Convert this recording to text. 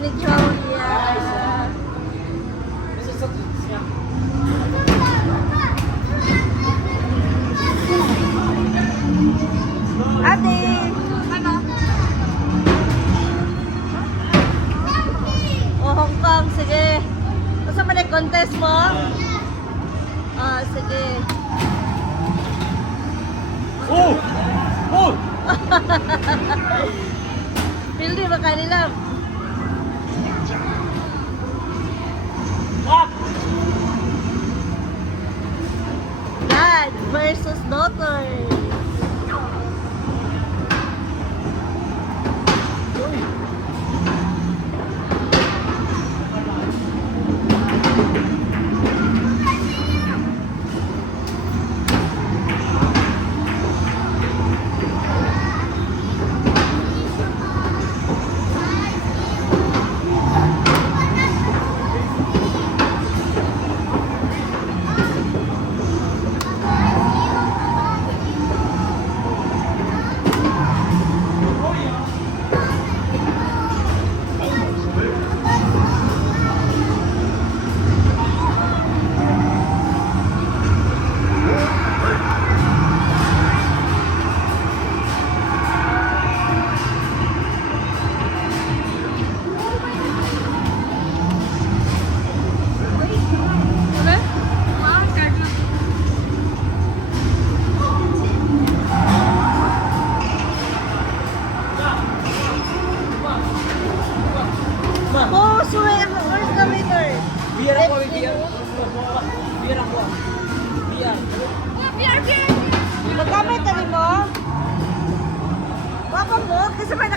ni Julia. Ate! Ano? Oh, Hong Kong, sige. Gusto mo contest mo? Ah, sige. Oh! Oh! Pildi ba kanila? Ah! Dad versus daughter. Oh, so where's the winner? Biar ako, biar. Biar ako. Biar. Magkamay ka rin mo? Wapa mo? Kasi may